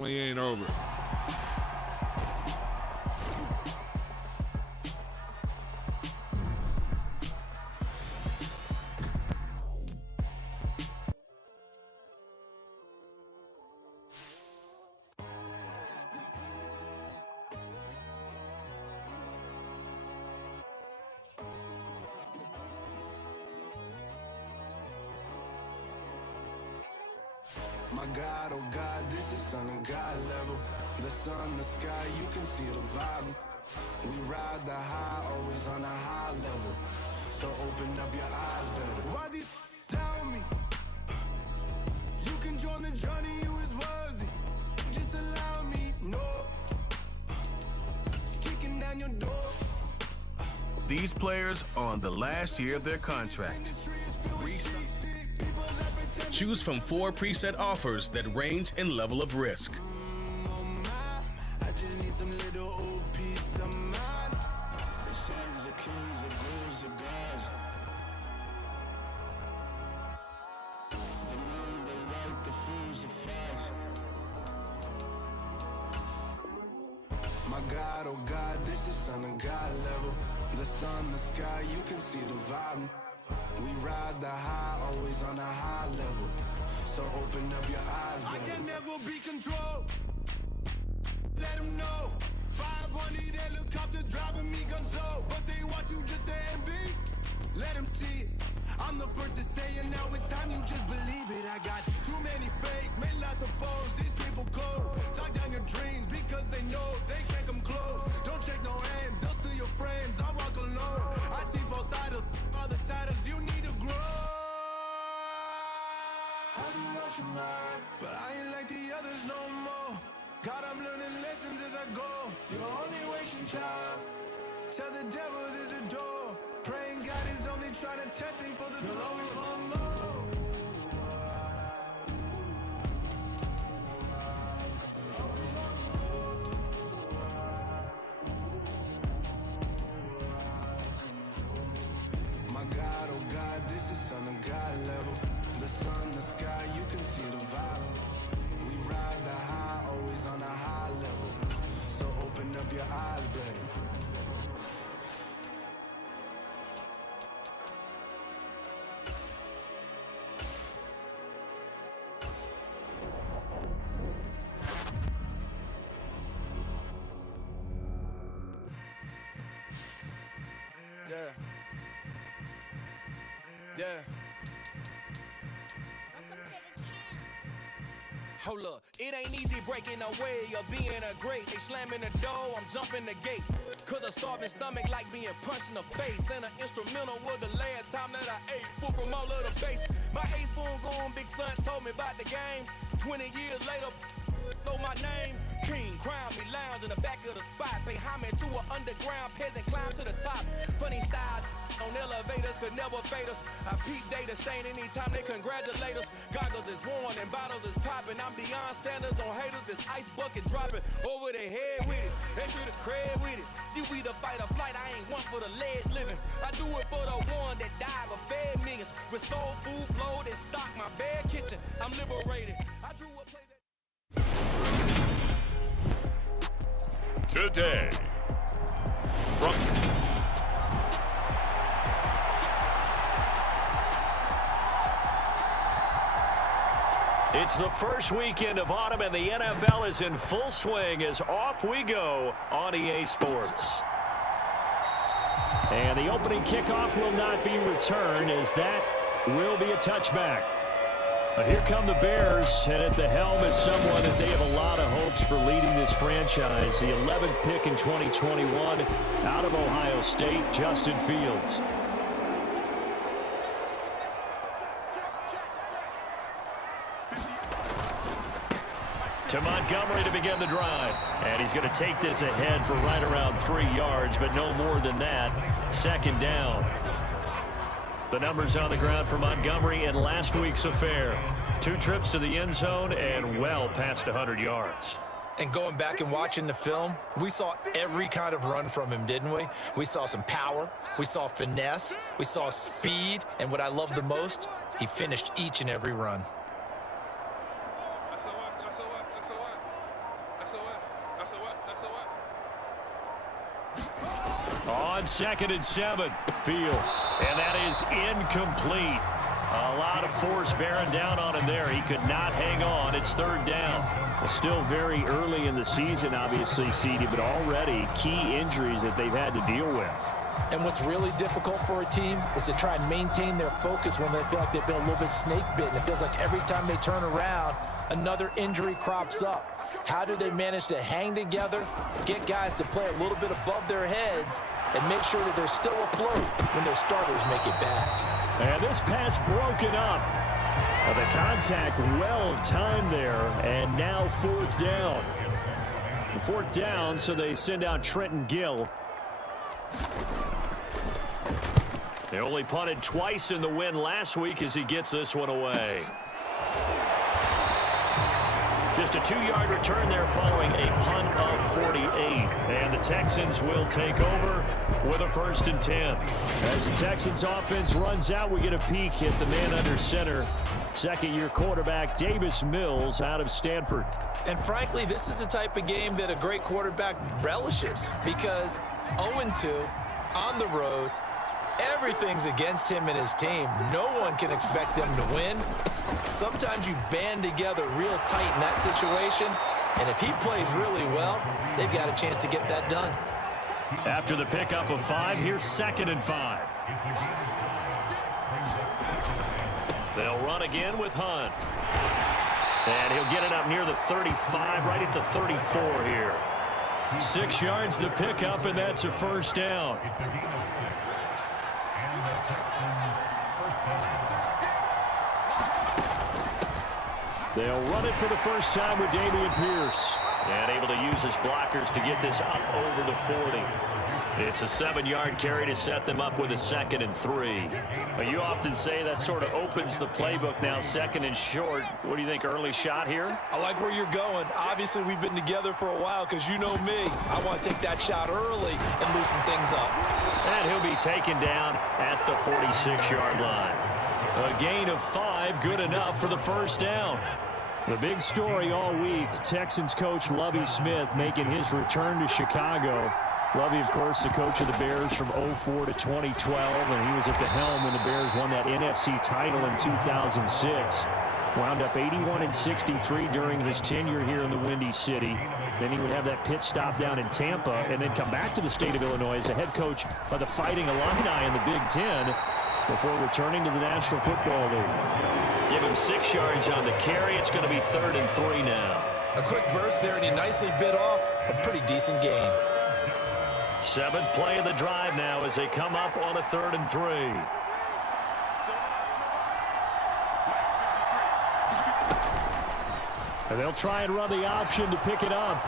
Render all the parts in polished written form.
We ain't over. My God, oh God, this is Son of God level. The sun, the sky, you can see the vibe. We ride the high, always on a high level. So open up your eyes better. Why these tell me? You can join the journey, you is worthy. Just allow me, no. Kicking down your door. These players are on the last year of their contract. Choose from 4 preset offers that range in level of risk. I just need some little old peace of mind. The sons of kings, the gods of gods. The moon, the light, the fools, the facts. My God, oh God, this is Son of God level. The sun, the sky, you can see the vibe. We ride the high, always on a high level. So open up your eyes, baby. I can never be controlled. Let them know. 500 helicopters driving me gonzo. But they want you just to envy. Let them see it. I'm the first to say it, now it's time you just believe it. I got too many fakes, made lots of foes. These people cold. Talk down your dreams because they know they can't come close. Don't check no hands, they'll steal your friends. I walk alone. I see false idols, other titles, you need to grow. I do what you mind, but I ain't like the others no more. God, I'm learning lessons as I go. You're only wasting time. Tell the devil there's a door. Praying God is only trying to test me for the throne. My God, oh God, this is Son of God level. The sun, the sky, you can see the vibe. We ride the high, always on a high level. So open up your eyes, baby. Yeah. Yeah. Hold up, it ain't easy breaking away or being a great. They slamming the door, I'm jumping the gate. Cause a starving stomach like being punched in the face. And an instrumental was the last time that I ate food from all of the base. My ace boom goon, big son told me about the game. 20 years later, know my name. King, crown me, lounge in the back of the spot. Pay homage to an underground peasant, climb to the top. Funny style on elevators could never fade us. I peep data stain anytime they congratulate us. Goggles is worn and bottles is popping. I'm Deion Sanders on haters, this ice bucket dropping over their head with it. Extra the cred with it. You either fight or flight, I ain't one for the ledge living. I do it for the one that died but fed millions. With soul food flowed and stocked my bare kitchen. I'm liberated. I drew a play that today. It's the first weekend of autumn, and the NFL is in full swing as off we go on EA Sports. And the opening kickoff will not be returned, as that will be a touchback. But here come the Bears, and at the helm is someone that they have a lot of hopes for leading this franchise. The 11th pick in 2021 out of Ohio State, Justin Fields. To Montgomery to begin the drive. And he's going to take this ahead for right around 3 yards, but no more than that. Second down. The numbers on the ground for Montgomery in last week's affair. 2 trips to the end zone and well past 100 yards. And going back and watching the film, we saw every kind of run from him, didn't we? We saw some power, we saw finesse, we saw speed, and what I love the most, he finished each and every run. On 2nd and 7, Fields. And that is incomplete. A lot of force bearing down on him there. He could not hang on. It's 3rd down. Well, still very early in the season, obviously, CD, but already key injuries that they've had to deal with. And what's really difficult for a team is to try and maintain their focus when they feel like they've been a little bit snake bitten. It feels like every time they turn around, another injury crops up. How do they manage to hang together, get guys to play a little bit above their heads, and make sure that they're still afloat when their starters make it back? And this pass broken up. The contact well timed there, and now 4th down. 4th down, so they send out Trenton Gill. They only punted twice in the win last week as he gets this one away. Just a 2-yard return there following a punt of 48. And the Texans will take over with a 1st and 10. As the Texans offense runs out, we get a peek at the man under center. 2nd-year quarterback Davis Mills out of Stanford. And frankly, this is the type of game that a great quarterback relishes because 0-2 on the road, everything's against him and his team. No one can expect them to win. Sometimes you band together real tight in that situation, and if he plays really well, they've got a chance to get that done. After the pickup of 5, here's 2nd and 5. They'll run again with Hunt. And he'll get it up near the 35, right at the 34 here. 6 yards the pickup, and that's a 1st down. They'll run it for the first time with Dameon Pierce. And able to use his blockers to get this up over the 40. It's a 7-yard carry to set them up with a 2nd and 3. You often say that sort of opens the playbook now, 2nd and short. What do you think, early shot here? I like where you're going. Obviously, we've been together for a while because you know me. I want to take that shot early and loosen things up. And he'll be taken down at the 46-yard line. A gain of 5, good enough for the 1st down. The big story all week, Texans coach Lovie Smith making his return to Chicago. Lovie, of course, the coach of the Bears from 2004 to 2012, and he was at the helm when the Bears won that NFC title in 2006. Wound up 81-63 during his tenure here in the Windy City. Then he would have that pit stop down in Tampa and then come back to the state of Illinois as the head coach of the Fighting Illini in the Big Ten before returning to the National Football League. Give him 6 yards on the carry. It's going to be 3rd and 3 now. A quick burst there, and he nicely bit off a pretty decent gain. 7th play of the drive now as they come up on a 3rd and 3. And they'll try and run the option to pick it up.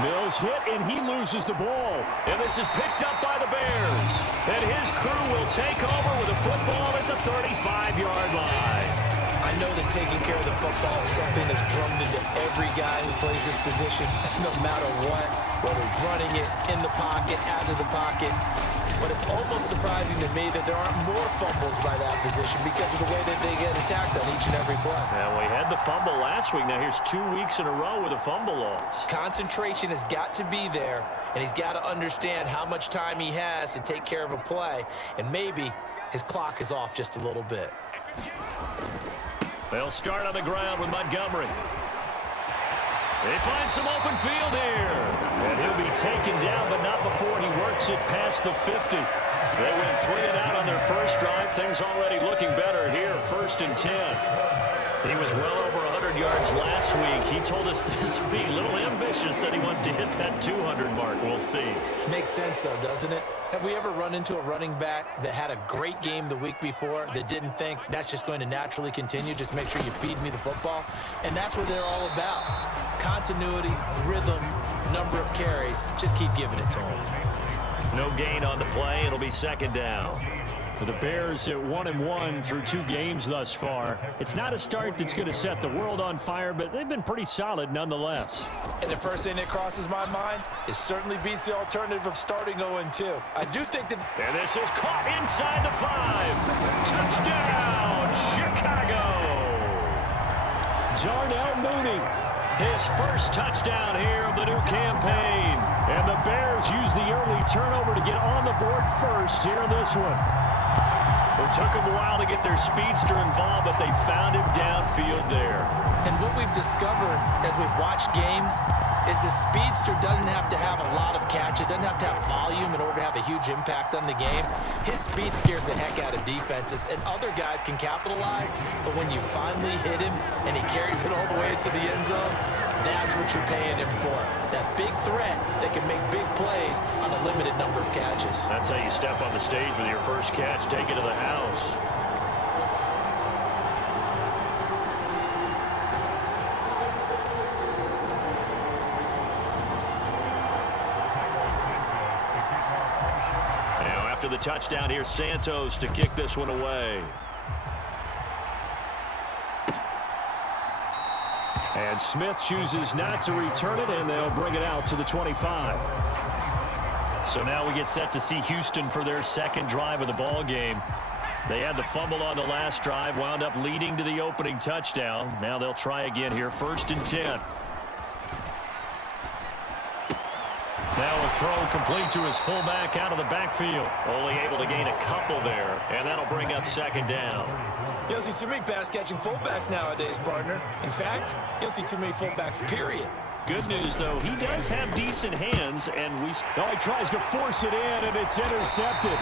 Mills hit, and he loses the ball. And this is picked up by the Bears. And his crew will take over with a football at the 35-yard line. I know that taking care of the football is something that's drummed into every guy who plays this position, no matter what, whether it's running it, in the pocket, out of the pocket. But it's almost surprising to me that there aren't more fumbles by that position because of the way that they get attacked on each and every play. Now, we had the fumble last week. Now, here's 2 weeks in a row with a fumble loss. Concentration has got to be there, and he's got to understand how much time he has to take care of a play, and maybe his clock is off just a little bit. They'll start on the ground with Montgomery. They find some open field here. And he'll be taken down, but not before he works it past the 50. They went 3 and out on their first drive. Things already looking better here. 1st and 10. He was well over 100 yards last week. He told us this week, a little ambitious, that he wants to hit that 200 mark. We'll see. Makes sense, though, doesn't it? Have we ever run into a running back that had a great game the week before that didn't think that's just going to naturally continue? Just make sure you feed me the football. And that's what they're all about. Continuity, rhythm, number of carries. Just keep giving it to them. No gain on the play. It'll be 2nd down. For the Bears at 1-1 through 2 games thus far. It's not a start that's going to set the world on fire, but they've been pretty solid nonetheless. And the first thing that crosses my mind, it certainly beats the alternative of starting 0-2. I do think that... And this is caught inside the 5. Touchdown, Chicago! Darnell Mooney. His first touchdown here of the new campaign. And the Bears use the early turnover to get on the board first here in this one. It took them a while to get their speedster involved, but they found him downfield there. And what we've discovered as we've watched games is the speedster doesn't have to have a lot of catches, doesn't have to have volume in order to have a huge impact on the game. His speed scares the heck out of defenses, and other guys can capitalize, but when you finally hit him and he carries it all the way into the end zone, that's what you're paying him for. That big threat that can make big plays on a limited number of catches. That's how you step on the stage with your first catch, take it to the house. Now after the touchdown, here's Santos to kick this one away. And Smith chooses not to return it, and they'll bring it out to the 25. So now we get set to see Houston for their second drive of the ball game. They had the fumble on the last drive, wound up leading to the opening touchdown. Now they'll try again here, 1st and 10. Now a throw complete to his fullback out of the backfield. Only able to gain a couple there, and that'll bring up 2nd down. You don't see too many pass-catching fullbacks nowadays, partner. In fact, you don't see too many fullbacks, period. Good news, though, he does have decent hands, and we... Oh, he tries to force it in, and it's intercepted.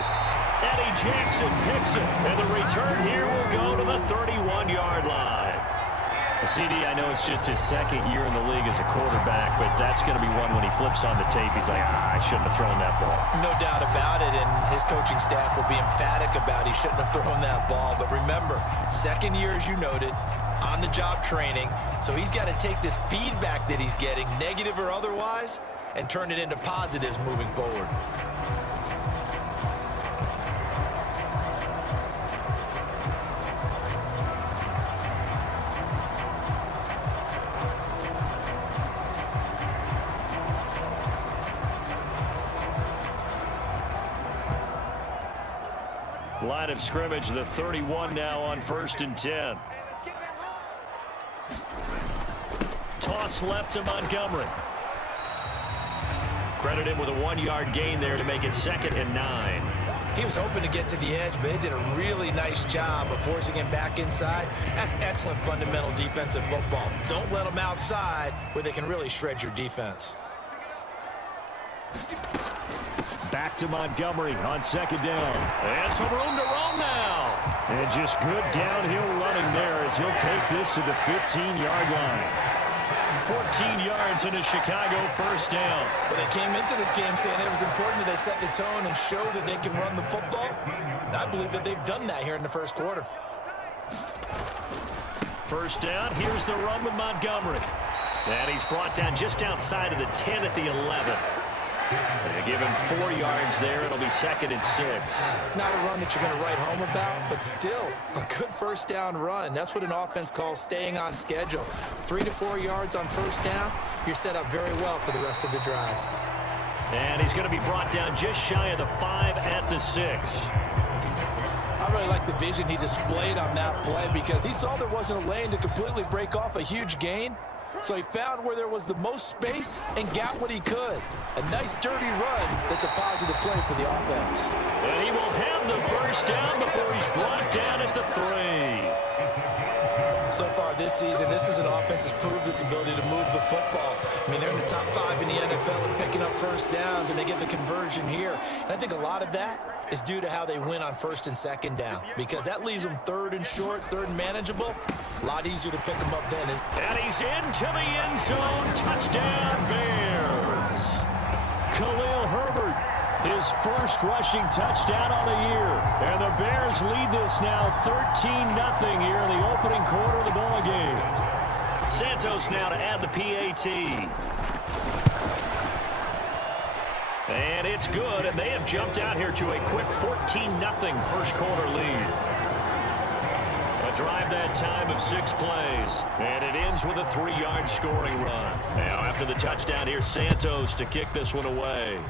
Eddie Jackson picks it, and the return here will go to the 31-yard line. CD, I know it's just his 2nd year in the league as a quarterback, but that's going to be one when he flips on the tape. He's like, I shouldn't have thrown that ball. No doubt about it, and his coaching staff will be emphatic about he shouldn't have thrown that ball. But remember, 2nd year, as you noted, on-the-job training, so he's got to take this feedback that he's getting, negative or otherwise, and turn it into positives moving forward. Line of scrimmage, the 31 now on 1st and 10. Toss left to Montgomery. Credit him with a 1-yard gain there to make it 2nd and 9. He was hoping to get to the edge, but they did a really nice job of forcing him back inside. That's excellent fundamental defensive football. Don't let them outside where they can really shred your defense. Back to Montgomery on 2nd down. And some room to roam now. And just good downhill running there as he'll take this to the 15-yard line. 14 yards in a Chicago 1st down. Well, they came into this game saying it was important that they set the tone and show that they can run the football. And I believe that they've done that here in the 1st quarter. 1st down, here's the run with Montgomery. And he's brought down just outside of the 10 at the 11. They give him 4 yards there. It'll be 2nd and 6. Not a run that you're going to write home about, but still a good 1st down run. That's what an offense calls staying on schedule. 3 to 4 yards on 1st down. You're set up very well for the rest of the drive. And he's going to be brought down just shy of the 5 at the 6. I really like the vision he displayed on that play because he saw there wasn't a lane to completely break off a huge gain. So he found where there was the most space and got what he could. A nice dirty run that's a positive play for the offense. And he will have the 1st down before he's brought down at the 3. So far this season, this is an offense that's proved its ability to move the football. I mean, they're in the top 5 in the NFL and picking up 1st downs, and they get the conversion here. And I think a lot of that is due to how they win on 1st and 2nd down, because that leaves them 3rd and short, 3rd and manageable. A lot easier to pick them up then. And he's into the end zone. Touchdown, Bears. Khalil Herbert, his 1st rushing touchdown on the year. And the Bears lead this now 13-0 here in the opening quarter of the ball game. Santos now to add the PAT. And it's good, and they have jumped out here to a quick 14-0 1st quarter lead. A drive that time of 6 plays, and it ends with a 3-yard scoring run. Now after the touchdown, here's Santos to kick this one away.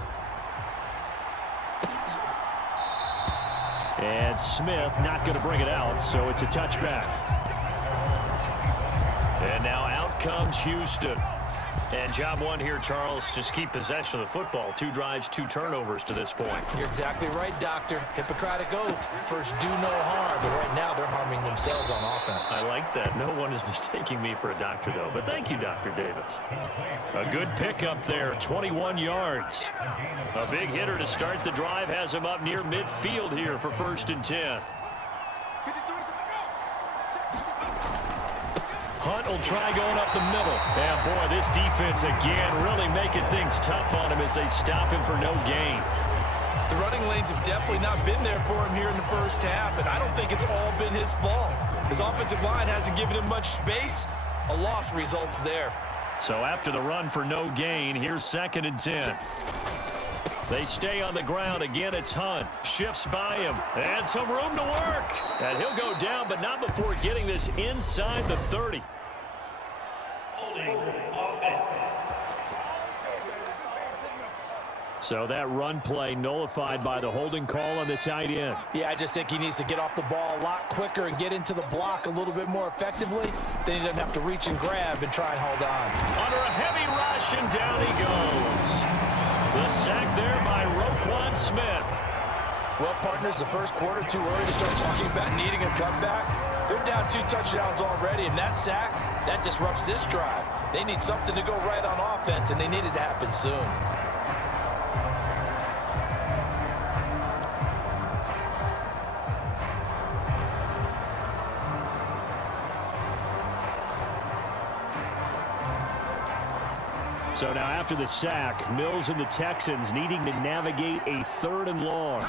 And Smith not going to bring it out, so it's a touchback. And now out comes Houston. And job one here, Charles, just keep possession of the football. 2 drives, 2 turnovers to this point. You're exactly right, Doctor. Hippocratic oath. First, do no harm. But right now, they're harming themselves on offense. I like that. No one is mistaking me for a doctor, though. But thank you, Dr. Davis. A good pickup there, 21 yards. A big hitter to start the drive has him up near midfield here for 1st and 10. Hunt will try going up the middle. And, boy, this defense again really making things tough on him as they stop him for no gain. The running lanes have definitely not been there for him here in the first half, and I don't think it's all been his fault. His offensive line hasn't given him much space. A loss results there. So after the run for no gain, here's 2nd and 10. They stay on the ground. Again, it's Hunt. Shifts by him. And some room to work. And he'll go down, but not before getting this inside the 30. So that run play nullified by the holding call on the tight end. Yeah, I just think he needs to get off the ball a lot quicker and get into the block a little bit more effectively. Then he doesn't have to reach and grab and try and hold on. Under a heavy rush, and down he goes. The sack there by Roquan Smith. Well, partners, the first quarter, too early to start talking about needing a comeback. They're down 2 touchdowns already, and that sack, that disrupts this drive. They need something to go right on offense, and they need it to happen soon. So now after the sack, Mills and the Texans needing to navigate a 3rd and long.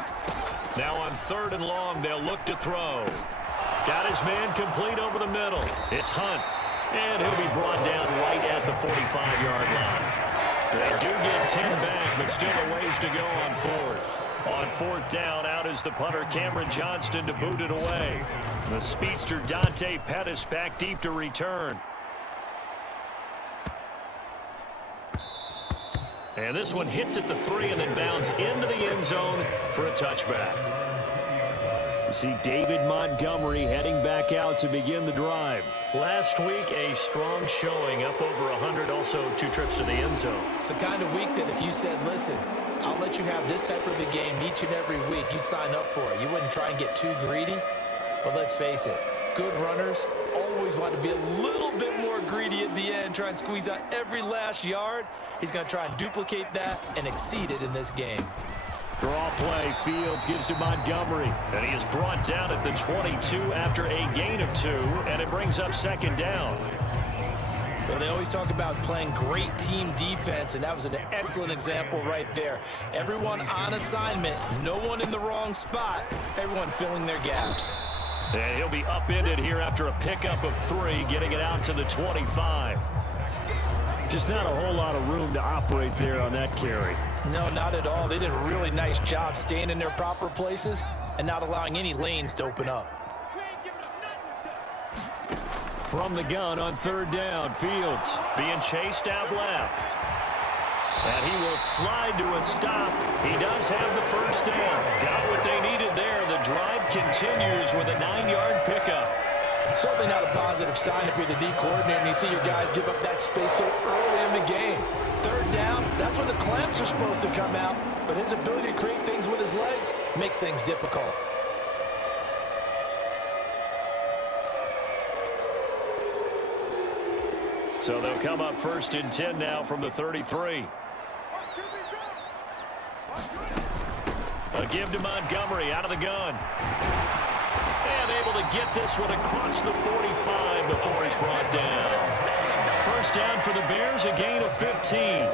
Now on 3rd and long, they'll look to throw. Got his man complete over the middle. It's Hunt. And he'll be brought down right at the 45-yard line. They do get 10 back, but still a ways to go on 4th. On 4th down, out is the punter Cameron Johnston to boot it away. The speedster Dante Pettis back deep to return. And this one hits at the 3 and then bounds into the end zone for a touchback. You see David Montgomery heading back out to begin the drive. Last week, a strong showing, up over 100, also 2 trips to the end zone. It's the kind of week that if you said, listen, I'll let you have this type of a game each and every week, you'd sign up for it. You wouldn't try and get too greedy. But let's face it, good runners always want to be a little bit more greedy at the end, try and squeeze out every last yard. He's going to try and duplicate that and exceed it in this game. Draw play. Fields gives to Montgomery. And he is brought down at the 22 after a gain of 2, and it brings up 2nd down. Well, they always talk about playing great team defense, and that was an excellent example right there. Everyone on assignment, no one in the wrong spot, everyone filling their gaps. And he'll be upended here after a pickup of 3, getting it out to the 25. Just not a whole lot of room to operate there on that carry. No, not at all. They did a really nice job staying in their proper places and not allowing any lanes to open up. From the gun on 3rd down, Fields being chased out left. And he will slide to a stop. He does have the 1st down. Got what they needed there. The drive continues with a 9-yard pickup. Certainly not a positive sign if you're the D coordinator and you see your guys give up that space so early in the game. 3rd down, that's when the clamps are supposed to come out, but his ability to create things with his legs makes things difficult. So they'll come up 1st and 10 now from the 33. A give to Montgomery out of the gun. And able to get this one across the 45 before he's brought down. 1st down for the Bears, a gain of 15.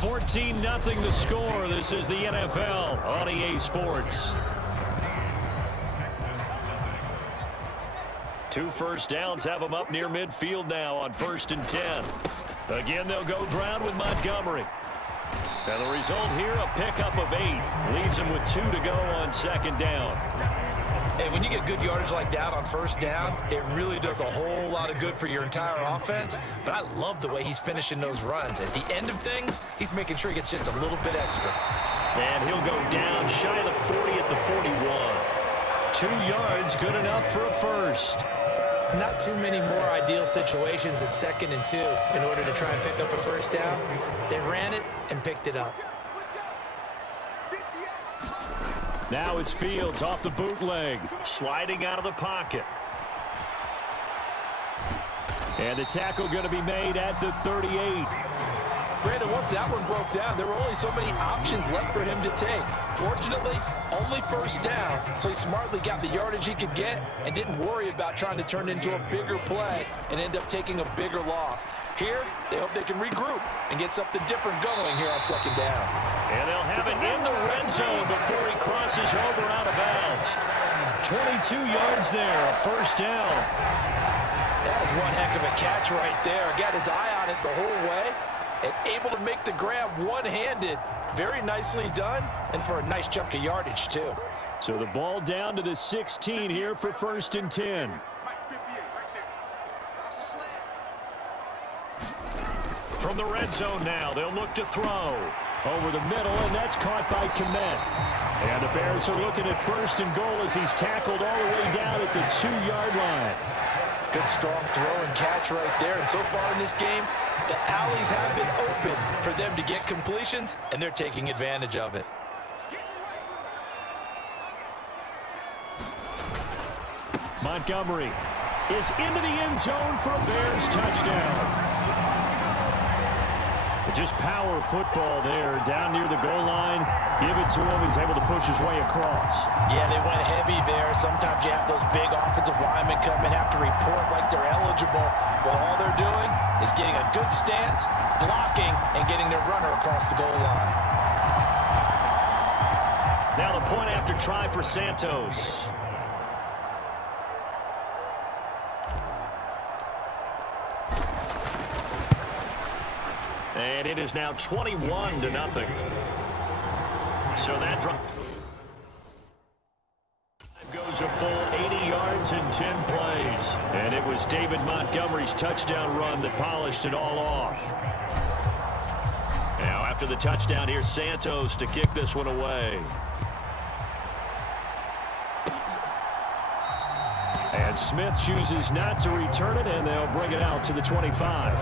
$14-0 the score. This is the NFL on EA Sports. 2 1st downs have them up near midfield now on 1st and 10. Again, they'll go ground with Montgomery. And the result here, a pickup of 8. Leaves him with 2 to go on 2nd down. And when you get good yardage like that on 1st down, it really does a whole lot of good for your entire offense. But I love the way he's finishing those runs. At the end of things, he's making sure he gets just a little bit extra. And he'll go down shy of the 40 at the 41. 2 yards, good enough for a first. Not too many more ideal situations at 2nd and 2 in order to try and pick up a first down. They ran it and picked it up. Now it's Fields off the bootleg, sliding out of the pocket. And the tackle going to be made at the 38. Brandon, once that one broke down, there were only so many options left for him to take. Fortunately, only first down, so he smartly got the yardage he could get and didn't worry about trying to turn it into a bigger play and end up taking a bigger loss. Here, they hope they can regroup and get something different going here on 2nd down. And they'll have it in the red zone before he crosses over out of bounds. 22 yards there, a first down. That was one heck of a catch right there. Got his eye on it the whole way and able to make the grab one-handed. Very nicely done, and for a nice chunk of yardage, too. So the ball down to the 16 here for 1st and 10. From the red zone now, they'll look to throw. Over the middle, and that's caught by Kmet. And the Bears are looking at 1st and goal as he's tackled all the way down at the 2-yard line. Good strong throw and catch right there. And so far in this game, the alleys have been open for them to get completions, and they're taking advantage of it. Montgomery is into the end zone for a Bears touchdown. Just power football there down near the goal line. Give it to him. He's able to push his way across. Yeah, they went heavy there. Sometimes you have those big offensive linemen come in, have to report like they're eligible. But all they're doing is getting a good stance, blocking, and getting their runner across the goal line. Now the point after try for Santos. And it is now 21-0. So that drive goes a full 80 yards in 10 plays. And it was David Montgomery's touchdown run that polished it all off. Now after the touchdown, here's Santos to kick this one away. And Smith chooses not to return it, and they'll bring it out to the 25.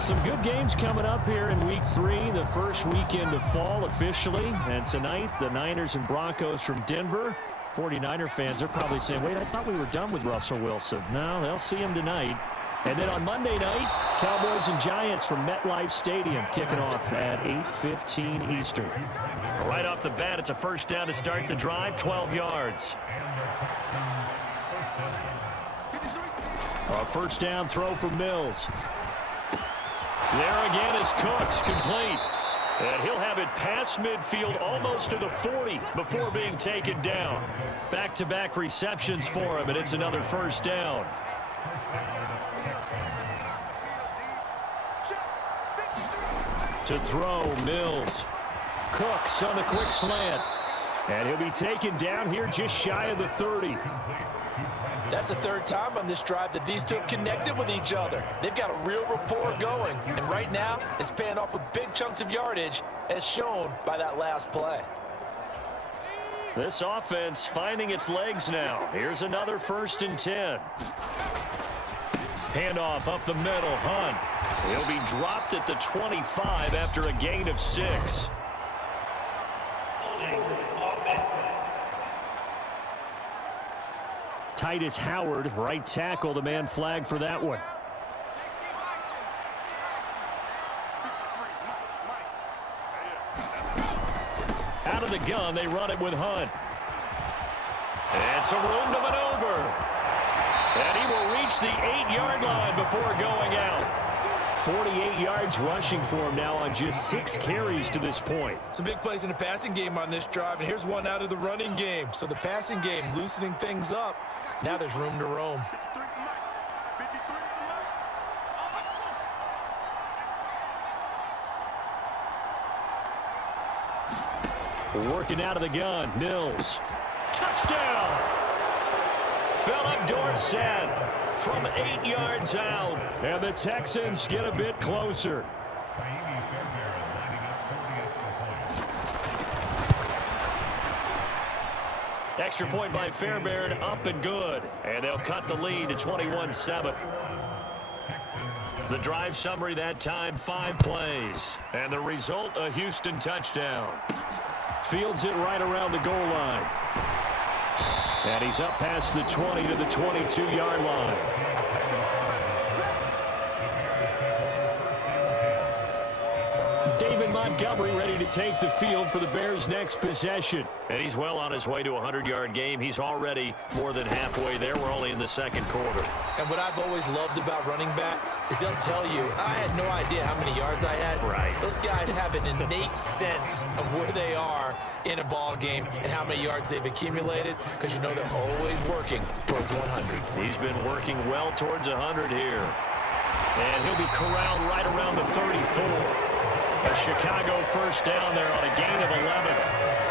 Some good games coming up here in Week 3, the first weekend of fall officially. And tonight, the Niners and Broncos from Denver. 49er fans are probably saying, wait, I thought we were done with Russell Wilson. No, they'll see him tonight. And then on Monday night, Cowboys and Giants from MetLife Stadium kicking off at 8:15 Eastern. Right off the bat, it's a first down to start the drive, 12 yards. A first down throw for Mills. There again is Cooks, complete. And he'll have it past midfield almost to the 40 before being taken down. Back-to-back receptions for him, and it's another first down. To throw, Mills. Cooks on the quick slant. And he'll be taken down here just shy of the 30. That's the third time on this drive that these two have connected with each other. They've got a real rapport going. And right now, it's paying off with big chunks of yardage, as shown by that last play. This offense finding its legs now. Here's another 1st and 10. Handoff up the middle, Hunt. He'll be dropped at the 25 after a gain of 6. Titus Howard, right tackle, the man flagged for that one. Out of the gun, they run it with Hunt. And some room to maneuver. And he will reach the 8-yard line before going out. 48 yards rushing for him now on just 6 carries to this point. Some big plays in the passing game on this drive, and here's one out of the running game. So the passing game loosening things up. Now there's room to roam. Working out of the gun, Mills. Touchdown! Philip Dorsett from 8 yards out. And the Texans get a bit closer. Extra point by Fairbairn, up and good. And they'll cut the lead to 21-7. The drive summary that time, 5 plays. And the result, a Houston touchdown. Fields it right around the goal line. And he's up past the 20 to the 22-yard line. David Montgomery ready to take the field for the Bears' next possession. And he's well on his way to a 100-yard game. He's already more than halfway there. We're only in the second quarter. And what I've always loved about running backs is they'll tell you, I had no idea how many yards I had. Right. Those guys have an innate sense of where they are in a ball game and how many yards they've accumulated, because you know they're always working towards 100. He's been working well towards 100 here. And he'll be corralled right around the 34. A Chicago first down there on a gain of 11.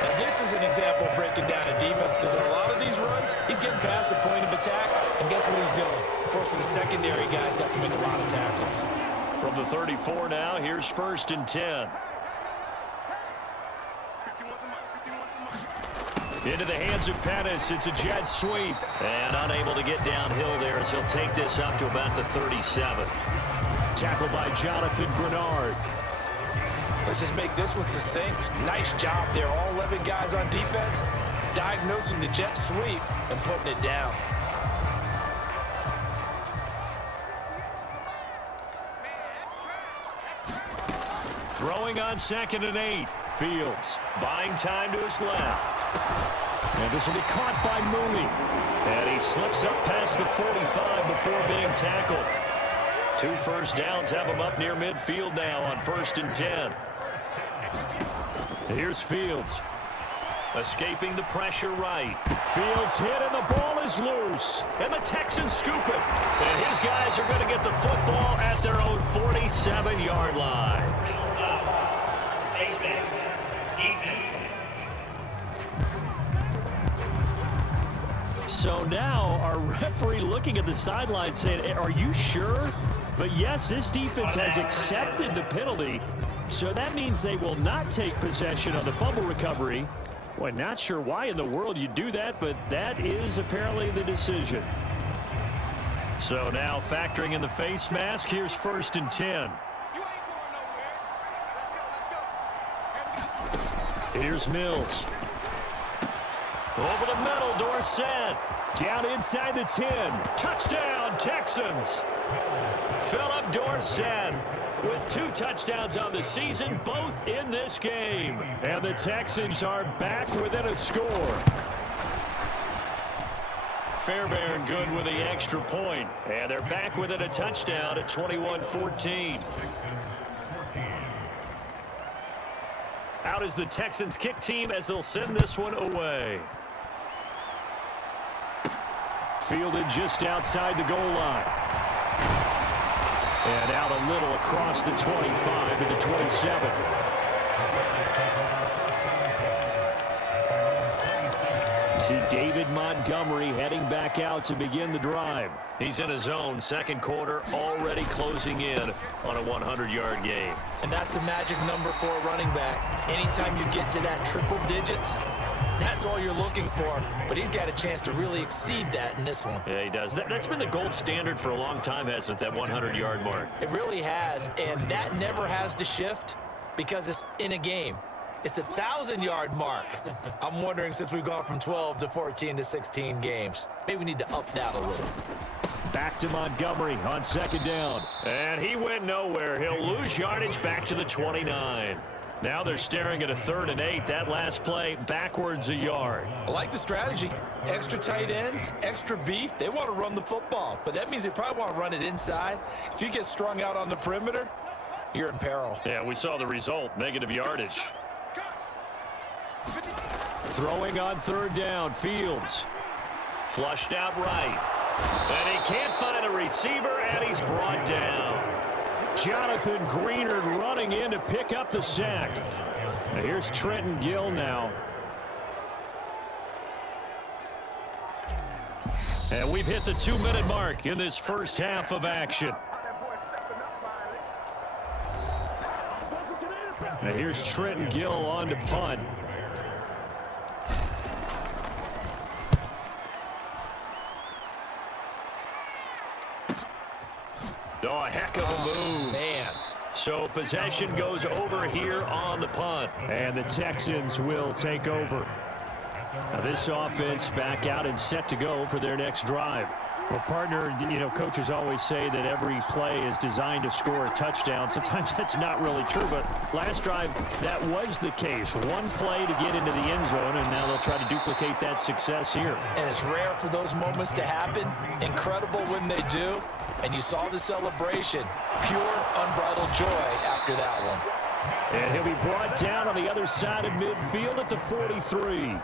Now this is an example of breaking down a defense, because in a lot of these runs, he's getting past the point of attack, and guess what he's doing? Forcing the secondary guys to have to make a lot of tackles. From the 34 now, here's 1st and 10. Into the hands of Pettis. It's a jet sweep. And unable to get downhill there as he'll take this up to about the 37. Tackled by Jonathan Grenard. Let's just make this one succinct. Nice job there. All 11 guys on defense diagnosing the jet sweep and putting it down. Throwing on 2nd and 8. Fields buying time to his left. And this will be caught by Mooney. And he slips up past the 45 before being tackled. 2 first downs have him up near midfield now on 1st and 10. Here's Fields. Escaping the pressure right. Fields hit and the ball is loose. And the Texans scoop it. And his guys are going to get the football at their own 47-yard line. So now our referee looking at the sideline saying, are you sure? But yes, this defense has accepted the penalty. So that means they will not take possession on the fumble recovery. Well, not sure why in the world you do that, but that is apparently the decision. So now factoring in the face mask, here's 1st and 10. Here's Mills. Over the middle, Dorsett. Down inside the 10. Touchdown, Texans. Philip Dorsett with 2 touchdowns on the season, both in this game. And the Texans are back within a score. Fairbairn good with the extra point. And they're back within a touchdown at 21-14. Out is the Texans kick team as they'll send this one away. Fielded just outside the goal line. And out a little across the 25 to the 27. See David Montgomery heading back out to begin the drive. He's in his own second quarter, already closing in on a 100-yard game. And that's the magic number for a running back. Anytime you get to that triple digits, that's all you're looking for. But he's got a chance to really exceed that in this one. Yeah, he does. That's been the gold standard for a long time, hasn't it, that 100-yard mark? It really has, and that never has to shift because it's in a game. It's a 1,000-yard mark. I'm wondering, since we've gone from 12 to 14 to 16 games, maybe we need to up that a little. Back to Montgomery on 2nd down. And he went nowhere. He'll lose yardage back to the 29. Now they're staring at a 3rd and 8. That last play, backwards a yard. I like the strategy. Extra tight ends, extra beef. They want to run the football, but that means they probably want to run it inside. If you get strung out on the perimeter, you're in peril. Yeah, we saw the result, negative yardage. Throwing on 3rd down, Fields. Flushed out right. And he can't find a receiver, and he's brought down. Jonathan Greenard running in to pick up the sack. Now here's Trenton Gill now. And we've hit the 2-minute mark in this first half of action. Now here's Trenton Gill on to punt. Oh, a heck of a move. Man. So possession goes over here on the punt. And the Texans will take over. Now this offense back out and set to go for their next drive. Well, partner, coaches always say that every play is designed to score a touchdown. Sometimes that's not really true, but last drive, that was the case. One play to get into the end zone, and now they'll try to duplicate that success here. And it's rare for those moments to happen. Incredible when they do. And you saw the celebration. Pure, unbridled joy after that one. And he'll be brought down on the other side of midfield at the 43.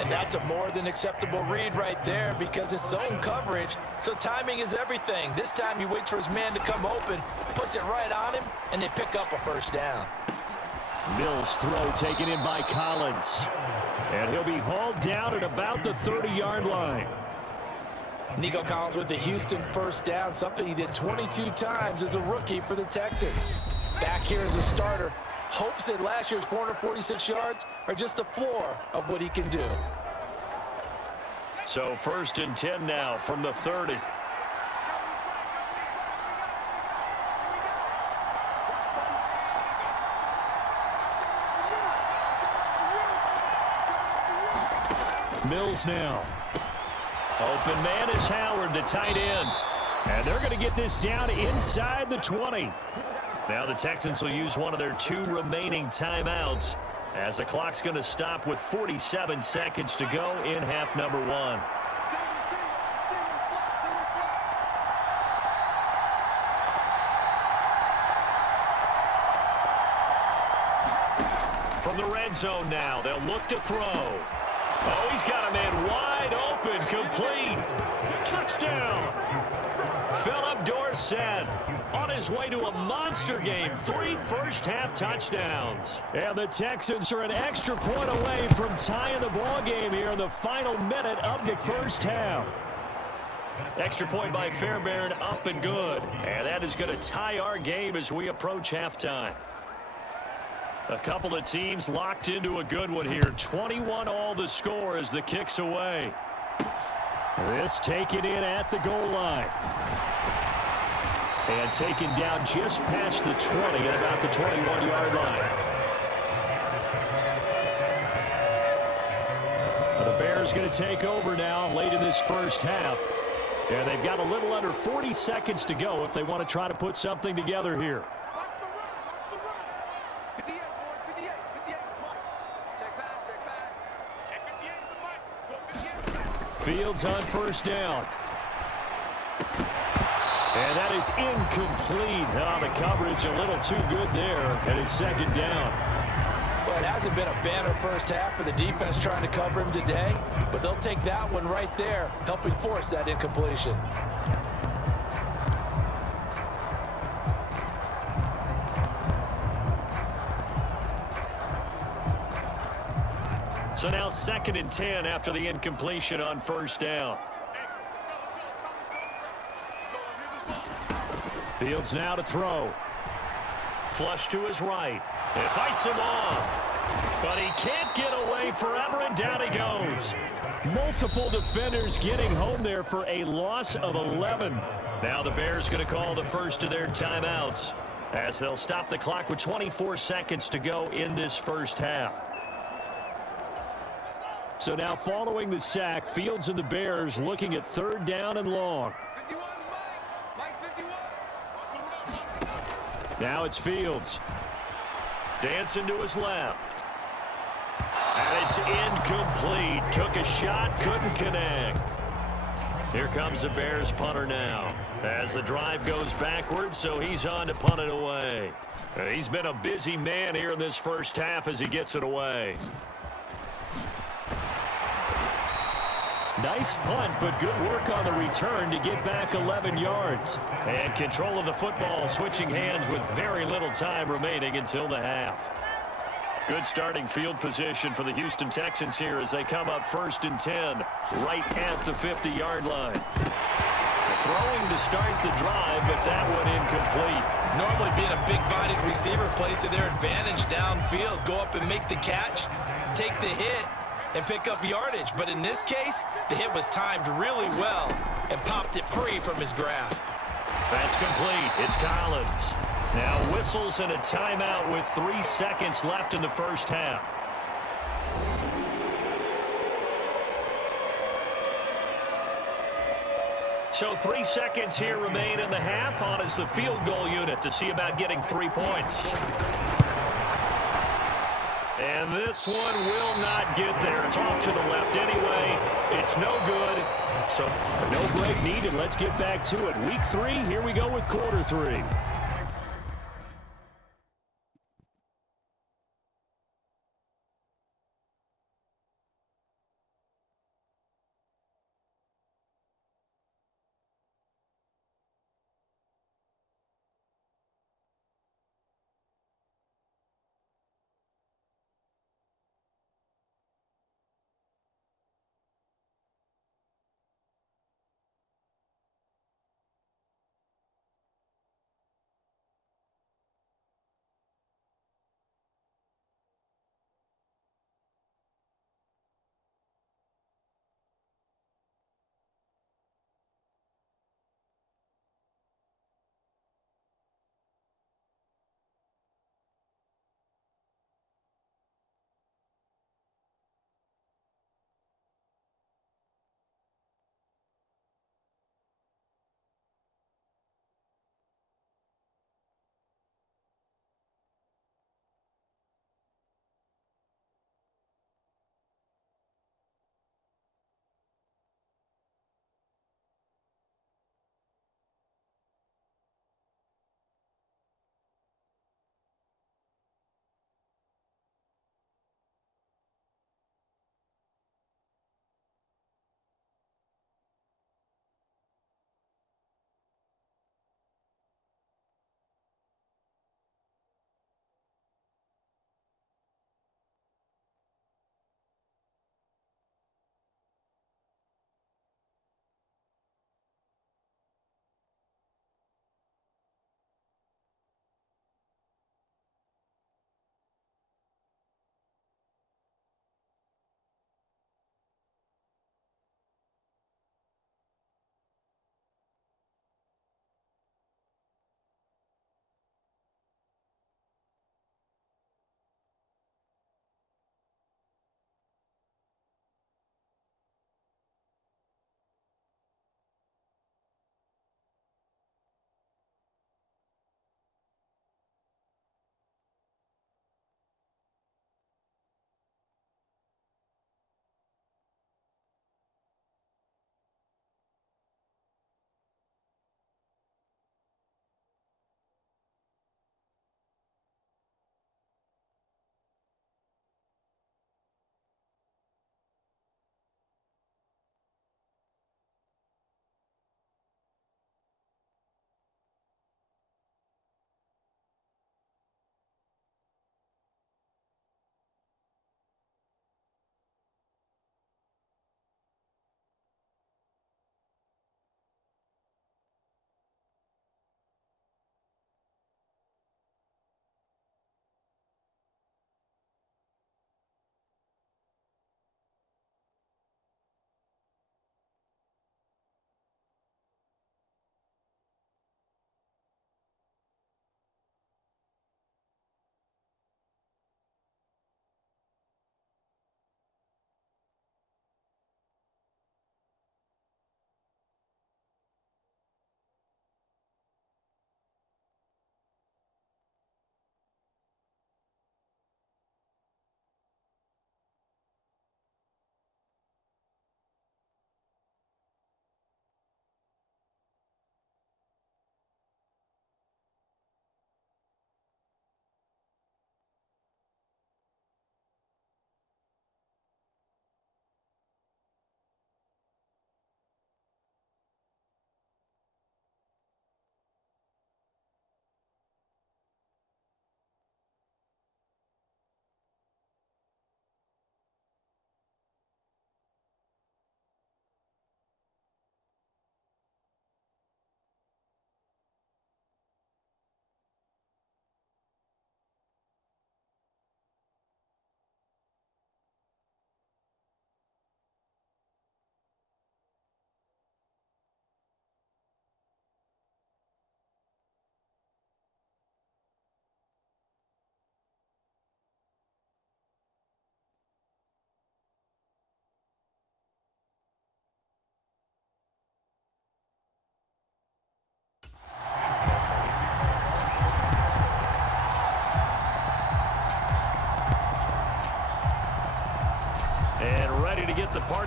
And that's a more than acceptable read right there because it's zone coverage. So timing is everything. This time he waits for his man to come open, puts it right on him, and they pick up a first down. Mills' throw taken in by Collins. And he'll be hauled down at about the 30-yard line. Nico Collins with the Houston first down, something he did 22 times as a rookie for the Texans. Back here as a starter, hopes that last year's 446 yards are just the floor of what he can do. So 1st and 10 now from the 30. Mills now. Open man is Howard, the tight end. And they're going to get this down inside the 20. Now the Texans will use one of their 2 remaining timeouts as the clock's going to stop with 47 seconds to go in half number 1. From the red zone now, they'll look to throw. Oh, he's got a man wide open, complete. Touchdown. Philip Dorsett on his way to a monster game. 3 first-half touchdowns. And the Texans are an extra point away from tying the ball game here in the final minute of the first half. Extra point by Fairbairn, up and good. And that is going to tie our game as we approach halftime. A couple of teams locked into a good one here. 21 all the score as the kick's away. This taken in at the goal line. And taken down just past the 20 at about the 21-yard line. The Bears going to take over now late in this first half. And they've got a little under 40 seconds to go if they want to try to put something together here. Fields on first down. And that is incomplete. Oh, the coverage a little too good there. And it's second down. Well, it hasn't been a banner first half for the defense trying to cover him today, but they'll take that one right there, helping force that incompletion. So now 2nd and 10 after the incompletion on first down. Fields now to throw. Flush to his right. It fights him off. But he can't get away forever, and down he goes. Multiple defenders getting home there for a loss of 11. Now the Bears going to call the first of their timeouts as they'll stop the clock with 24 seconds to go in this first half. So now following the sack, Fields and the Bears looking at 3rd down and long. Now it's Fields. Dancing to his left. And it's incomplete. Took a shot, couldn't connect. Here comes the Bears punter now as the drive goes backwards, so he's on to punt it away. He's been a busy man here in this first half as he gets it away. Nice punt, but good work on the return to get back 11 yards. And control of the football switching hands with very little time remaining until the half. Good starting field position for the Houston Texans here as they come up 1st and 10 right at the 50-yard line. Throwing to start the drive, but that one incomplete. Normally being a big-bodied receiver plays to their advantage downfield. Go up and make the catch, take the hit, and pick up yardage. But in this case, the hit was timed really well and popped it free from his grasp. That's complete. It's Collins. Now whistles and a timeout with 3 seconds left in the first half. So 3 seconds here remain in the half. On is the field goal unit to see about getting 3 points. And this one will not get there. It's off to the left anyway. It's no good. So no break needed. Let's get back to it. Week 3, here we go with quarter 3.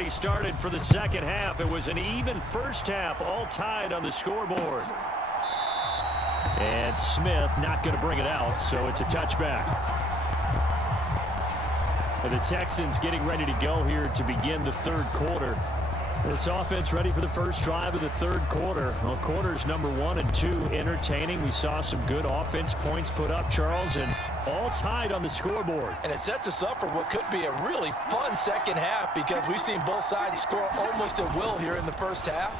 already started for the second half. It was an even first half, all tied on the scoreboard. And Smith not going to bring it out, so it's a touchback. And the Texans getting ready to go here to begin the third quarter. This offense ready for the first drive of the third quarter. Well, quarters number 1 and 2 entertaining. We saw some good offense points put up, Charles, and all tied on the scoreboard. And it sets us up for what could be a really fun second half because we've seen both sides score almost at will here in the first half.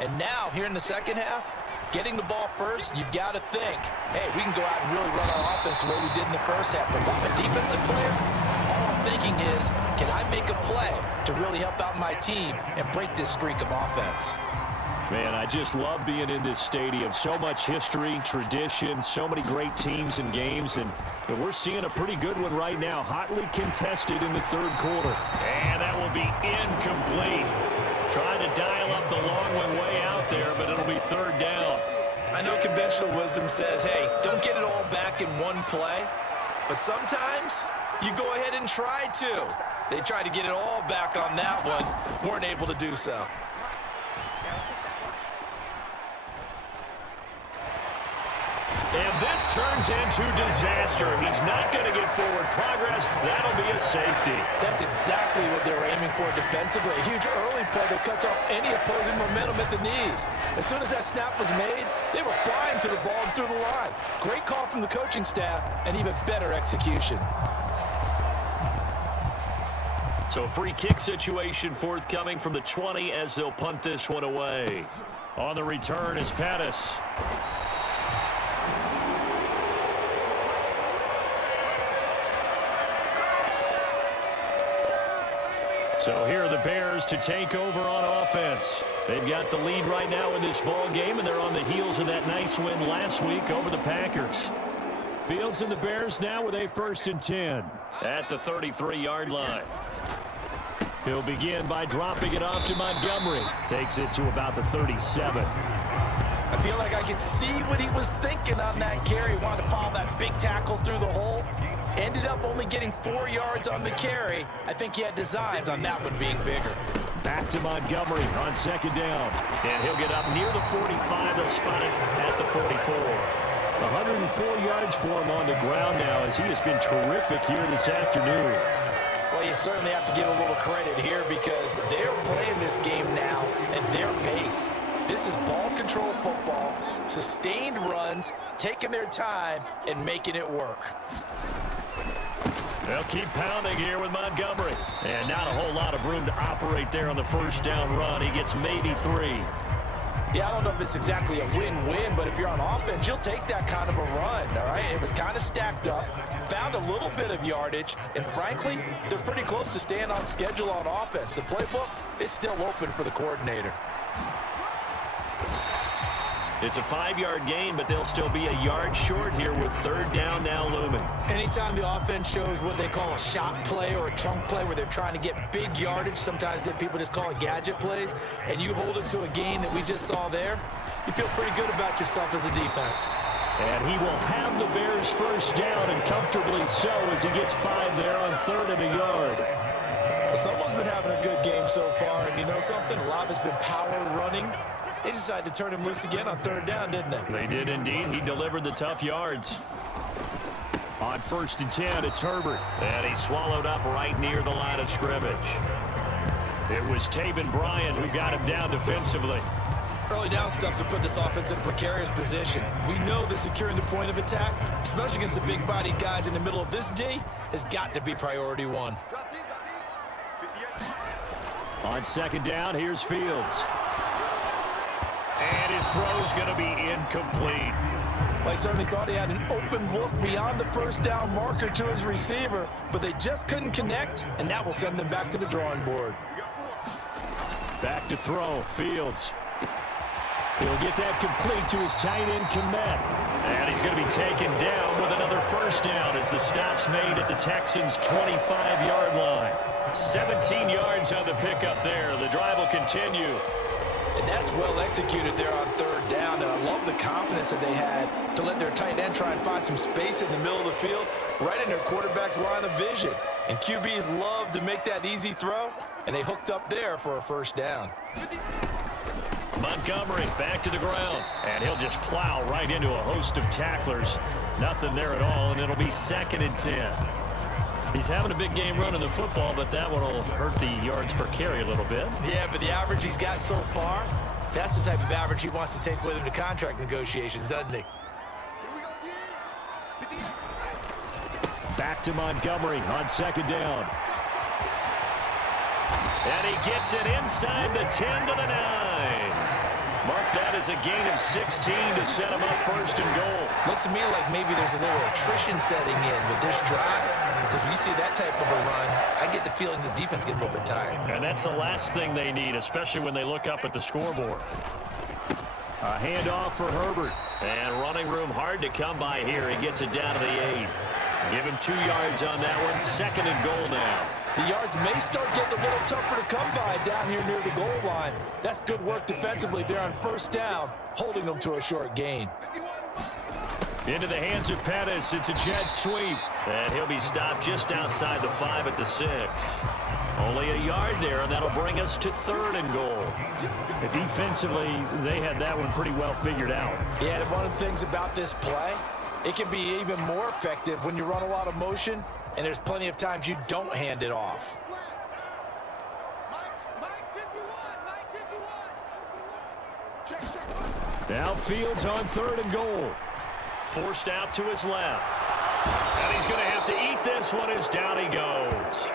And now, here in the second half, getting the ball first, you've got to think, hey, we can go out and really run our offense the way we did in the first half. But if I'm a defensive player, all I'm thinking is, can I make a play to really help out my team and break this streak of offense? Man, I just love being in this stadium. So much history, tradition, so many great teams and games, and we're seeing a pretty good one right now, hotly contested in the third quarter. And that will be incomplete. Trying to dial up the long one way out there, but it'll be third down. I know conventional wisdom says, hey, don't get it all back in one play. But sometimes you go ahead and try to. They tried to get it all back on that one, weren't able to do so. And this turns into disaster. He's not going to get forward progress. That'll be a safety. That's exactly what they were aiming for defensively. A huge early play that cuts off any opposing momentum at the knees. As soon as that snap was made, they were flying to the ball and through the line. Great call from the coaching staff and even better execution. So a free kick situation forthcoming from the 20 as they'll punt this one away. On the return is Pettis. So here are the Bears to take over on offense. They've got the lead right now in this ball game, and they're on the heels of that nice win last week over the Packers. Fields and the Bears now with a 1st and 10. At the 33-yard line. He'll begin by dropping it off to Montgomery. Takes it to about the 37. I feel like I could see what he was thinking on that carry. Wanted to follow that big tackle through the hole. Ended up only getting 4 yards on the carry. I think he had designs on that one being bigger. Back to Montgomery on 2nd down. And he'll get up near the 45. They'll spot it at the 44. 104 yards for him on the ground now as he has been terrific here this afternoon. Well, you certainly have to give a little credit here because they're playing this game now at their pace. This is ball control football, sustained runs, taking their time, and making it work. They'll keep pounding here with Montgomery. And not a whole lot of room to operate there on the first down run. He gets maybe 3. Yeah, I don't know if it's exactly a win-win, but if you're on offense, you'll take that kind of a run, all right? It was kind of stacked up, found a little bit of yardage, and frankly, they're pretty close to staying on schedule on offense. The playbook is still open for the coordinator. It's a 5-yard gain, but they'll still be a yard short here with 3rd down now looming. Anytime the offense shows what they call a shot play or a chunk play where they're trying to get big yardage, sometimes people just call it gadget plays, and you hold it to a gain that we just saw there, you feel pretty good about yourself as a defense. And he will have the Bears 1st down, and comfortably so as he gets 5 there on 3rd and a yard. Well, someone's been having a good game so far, and you know something? A lot has been power running. They decided to turn him loose again on 3rd down, didn't they? They did indeed. He delivered the tough yards. On 1st and 10, it's Herbert. And he swallowed up right near the line of scrimmage. It was Taven Bryan who got him down defensively. Early down stuff to put this offense in a precarious position. We know that securing the point of attack, especially against the big-bodied guys in the middle of this D, has got to be priority 1. On 2nd down, here's Fields. And his throw's going to be incomplete. Well, I certainly thought he had an open look beyond the 1st down marker to his receiver, but they just couldn't connect, and that will send them back to the drawing board. Back to throw, Fields. He'll get that complete to his tight end, Kmet. And he's going to be taken down with another 1st down as the stop's made at the Texans' 25-yard line. 17 yards on the pickup there. The drive will continue. And that's well executed there on 3rd down, and I love the confidence that they had to let their tight end try and find some space in the middle of the field, right in their quarterback's line of vision. And QBs love to make that easy throw. and they hooked up there for a first down. Montgomery back to the ground, and he'll just plow right into a host of tacklers. Nothing there at all, and it'll be 2nd and 10. He's having a big game running the football, but that one will hurt the yards per carry a little bit. Yeah, but the average he's got so far, that's the type of average he wants to take with him to contract negotiations, doesn't he? Back to Montgomery on 2nd down. And he gets it inside the 10 to the 9. Mark that as a gain of 16 to set him up 1st and goal. Looks to me like maybe there's a little attrition setting in with this drive, because when you see that type of a run, I get the feeling the defense gets a little bit tired. And that's the last thing they need, especially when they look up at the scoreboard. A handoff for Herbert. And running room hard to come by here. He gets it down to the 8. Give him 2 yards on that one. 2nd and goal now. The yards may start getting a little tougher to come by down here near the goal line. That's good work defensively there on 1st down, holding them to a short gain. Into the hands of Pettis. It's a jet sweep. And he'll be stopped just outside the 5 at the 6. Only a yard there, and that'll bring us to 3rd and goal. Defensively, they had that one pretty well figured out. Yeah, and one of the things about this play, it can be even more effective when you run a lot of motion, and there's plenty of times you don't hand it off. Now Fields on 3rd and goal. Forced out to his left. And he's going to have to eat this one as down he goes.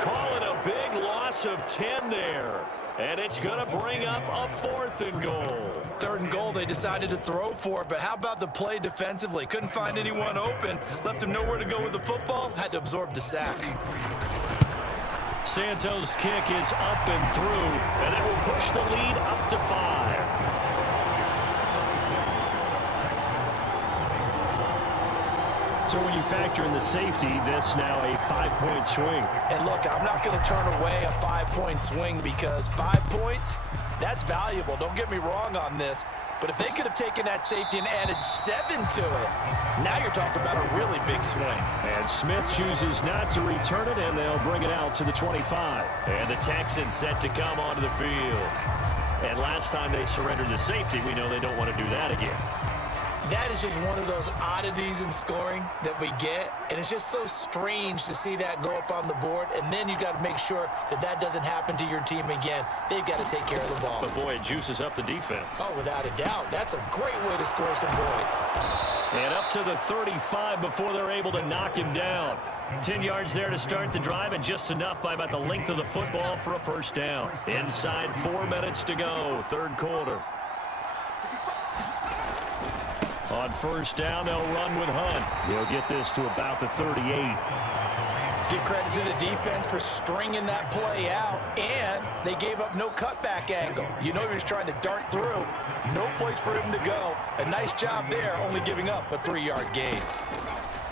Call it a big loss of 10 there. And it's going to bring up a 4th and goal. 3rd and goal, they decided to throw for it, but how about the play defensively? Couldn't find anyone open, left him nowhere to go with the football, had to absorb the sack. Santos' kick is up and through, and it will push the lead up to 5. So when you factor in the safety, this now a 5-point swing. And look, I'm not going to turn away a 5-point swing because 5 points, that's valuable. Don't get me wrong on this. But if they could have taken that safety and added 7 to it, now you're talking about a really big swing. And Smith chooses not to return it, and they'll bring it out to the 25. And the Texans set to come onto the field. And last time they surrendered the safety, we know they don't want to do that again. That is just one of those oddities in scoring that we get, and it's just so strange to see that go up on the board, and then you got to make sure that that doesn't happen to your team again. They've got to take care of the ball. But boy, it juices up the defense. Oh, without a doubt. That's a great way to score some points. And up to the 35 before they're able to knock him down. 10 yards there to start the drive, and just enough by about the length of the football for a 1st down. Inside 4 minutes to go, 3rd quarter. On 1st down, they'll run with Hunt. He'll get this to about the 38. Give credit to the defense for stringing that play out, and they gave up no cutback angle. You know he was trying to dart through. No place for him to go. A nice job there, only giving up a 3-yard gain.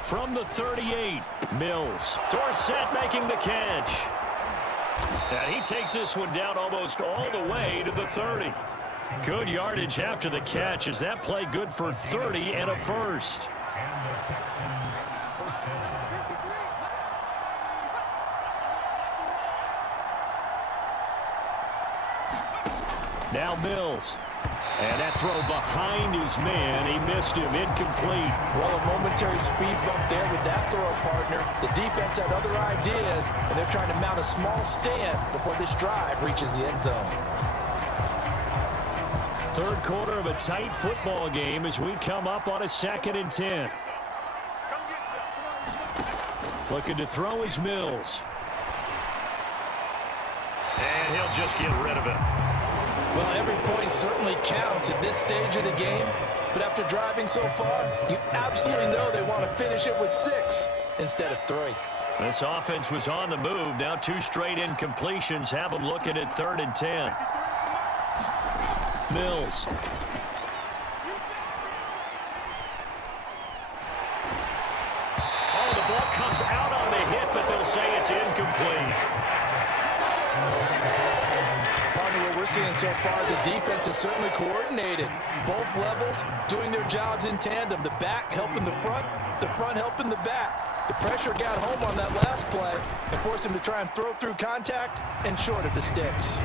From the 38, Mills. Dorsett making the catch. And he takes this one down almost all the way to the 30. Good yardage after the catch. Is that play good for 30 and a 1st? Now Mills. And that throw behind his man. He missed him. Incomplete. Well, a momentary speed bump there with that throw, partner. The defense had other ideas, and they're trying to mount a small stand before this drive reaches the end zone. 3rd quarter of a tight football game as we come up on a 2nd and 10. Looking to throw is Mills. And he'll just get rid of it. Well, every point certainly counts at this stage of the game, but after driving so far, you absolutely know they want to finish it with 6 instead of 3. This offense was on the move. Now 2 straight incompletions have them looking at 3rd and 10. Mills. Oh, the ball comes out on the hit, but they'll say it's incomplete. Partner, what we're seeing so far is the defense is certainly coordinated. Both levels doing their jobs in tandem. The back helping the front helping the back. The pressure got home on that last play and forced him to try and throw through contact and short of the sticks.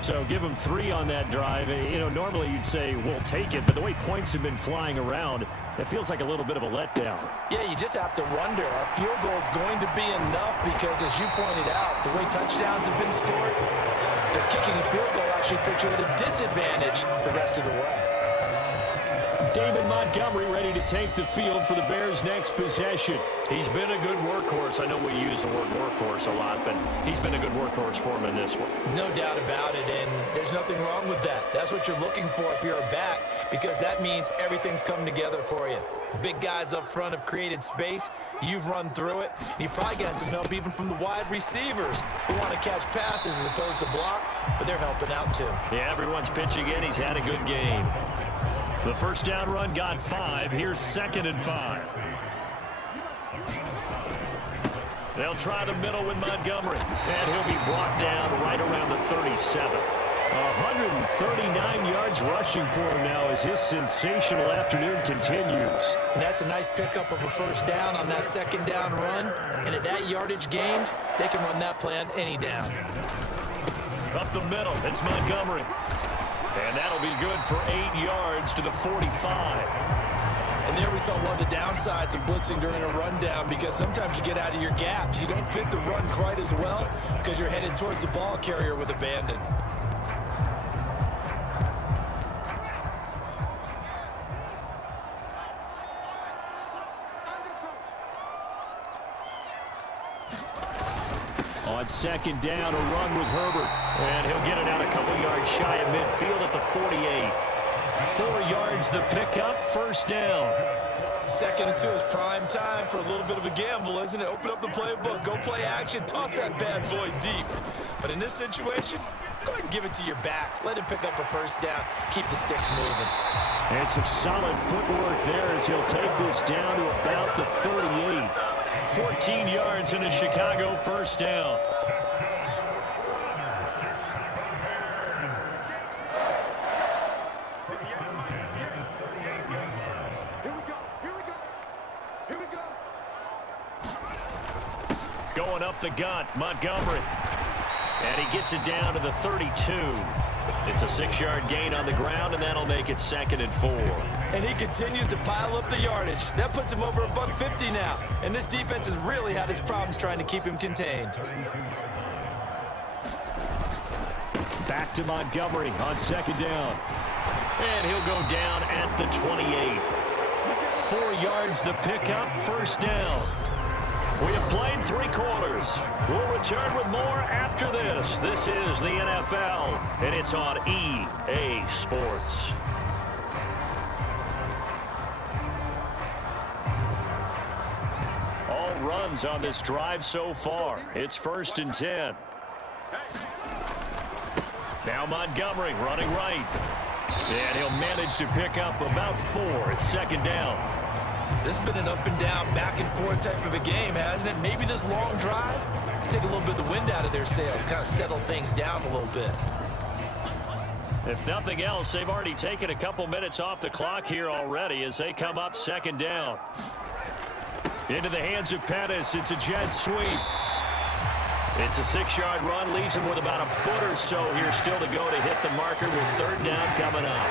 So give him 3 on that drive. You know, normally you'd say, we'll take it, but the way points have been flying around, it feels like a little bit of a letdown. Yeah, you just have to wonder, a field goal is going to be enough because, as you pointed out, the way touchdowns have been scored, does kicking a field goal actually put you at a disadvantage the rest of the way? David Montgomery ready to take the field for the Bears' next possession. He's been a good workhorse. I know we use the word workhorse a lot, but he's been a good workhorse for him in this one. No doubt about it, and there's nothing wrong with that. That's what you're looking for if you're a back, because that means everything's come together for you. The big guys up front have created space. You've run through it. You've probably gotten some help even from the wide receivers who want to catch passes as opposed to block, but they're helping out too. Yeah, everyone's pitching in. He's had a good game. The first down run got 5. Here's 2nd and 5. They'll try the middle with Montgomery, and he'll be brought down right around the 37. 139 yards rushing for him now as his sensational afternoon continues. And that's a nice pickup of a first down on that 2nd down run. And at that yardage gained, they can run that play on any down. Up the middle, it's Montgomery. And that'll be good for 8 yards to the 45. And there we saw one of the downsides of blitzing during a rundown, because sometimes you get out of your gaps. You don't fit the run quite as well because you're headed towards the ball carrier with abandon. On 2nd down, a run with Herbert. And he'll get it out a couple yards shy of midfield at the 48. 4 yards the pickup, first down. 2nd and 2 is prime time for a little bit of a gamble, isn't it? Open up the playbook, go play action, toss that bad boy deep. But in this situation, go ahead and give it to your back. Let him pick up a first down. Keep the sticks moving. And some solid footwork there as he'll take this down to about the 38. 14 yards in a Chicago first down. Going up the gut, Montgomery. And he gets it down to the 32. It's a 6-yard gain on the ground, and that'll make it 2nd and 4. And he continues to pile up the yardage. That puts him over $150 now. And this defense has really had its problems trying to keep him contained. Back to Montgomery on 2nd down. And he'll go down at the 28. 4 yards the pickup, first down. We have played 3 quarters. We'll return with more after this. This is the NFL, and it's on EA Sports. All runs on this drive so far. It's 1st and 10. Now Montgomery running right. And he'll manage to pick up about 4. It's 2nd down. This has been an up and down, back and forth type of a game, hasn't it? Maybe this long drive take a little bit of the wind out of their sails, kind of settle things down a little bit. If nothing else, they've already taken a couple minutes off the clock here already as they come up 2nd down. Into the hands of Pettis. It's a jet sweep. It's a 6-yard run, leaves him with about a foot or so here still to go to hit the marker with 3rd down coming up.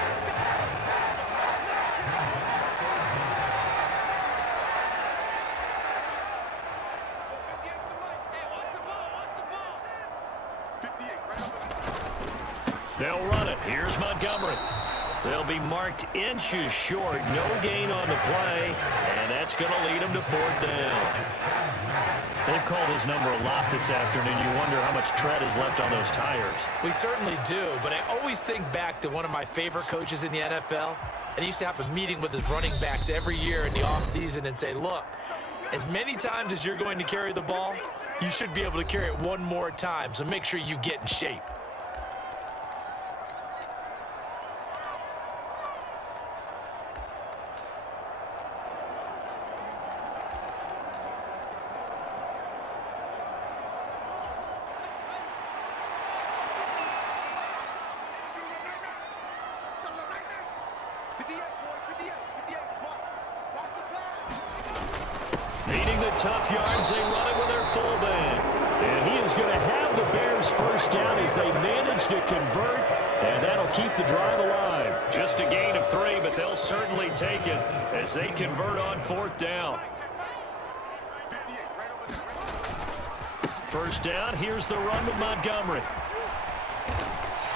They'll run it. Here's Montgomery. They'll be marked inches short. No gain on the play, and that's going to lead them to 4th down. They've called his number a lot this afternoon. You wonder how much tread is left on those tires. We certainly do, but I always think back to one of my favorite coaches in the NFL, and he used to have a meeting with his running backs every year in the offseason and say, look, as many times as you're going to carry the ball, you should be able to carry it one more time, so make sure you get in shape. Needing the tough yards, they run it with their full band. And he is going to have the Bears first down as they manage to convert, and that'll keep the drive alive. Just a gain of 3, but they'll certainly take it as they convert on 4th down. First down, here's the run with Montgomery.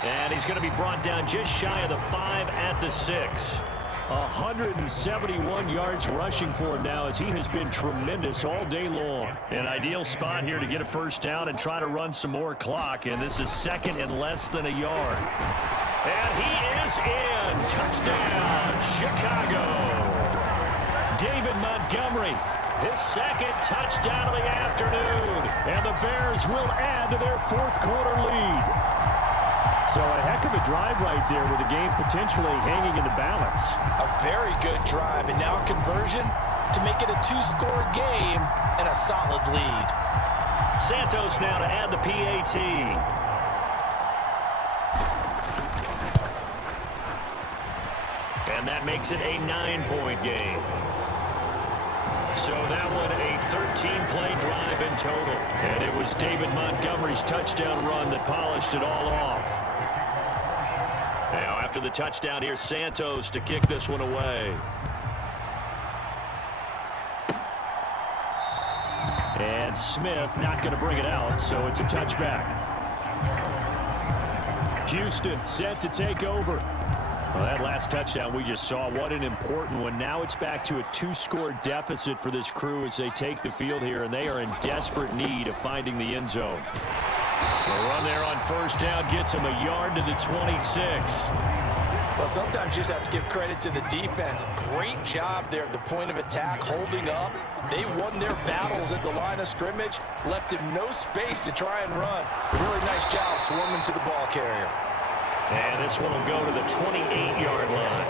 And he's going to be brought down just shy of the 5 at the 6. 171 yards rushing for him now as he has been tremendous all day long. An ideal spot here to get a first down and try to run some more clock, and this is second and less than a yard. And he is in. Touchdown, Chicago. David Montgomery, his second touchdown of the afternoon, and the Bears will add to their 4th quarter lead. So a heck of a drive right there with the game potentially hanging in the balance. A very good drive, and now conversion to make it a 2-score game and a solid lead. Santos now to add the PAT. And that makes it a 9-point game. So that one a 13-play drive in total. And it was David Montgomery's touchdown run that polished it all off. Now, after the touchdown, here's Santos to kick this one away. And Smith not going to bring it out, so it's a touchback. Houston set to take over. Well, that last touchdown we just saw, what an important one. Now it's back to a 2-score deficit for this crew as they take the field here, and they are in desperate need of finding the end zone. The run there on first down gets him a yard to the 26. Well, sometimes you just have to give credit to the defense. Great job there at the point of attack, holding up. They won their battles at the line of scrimmage, left him no space to try and run. A really nice job swarming to the ball carrier. And this one will go to the 28-yard line.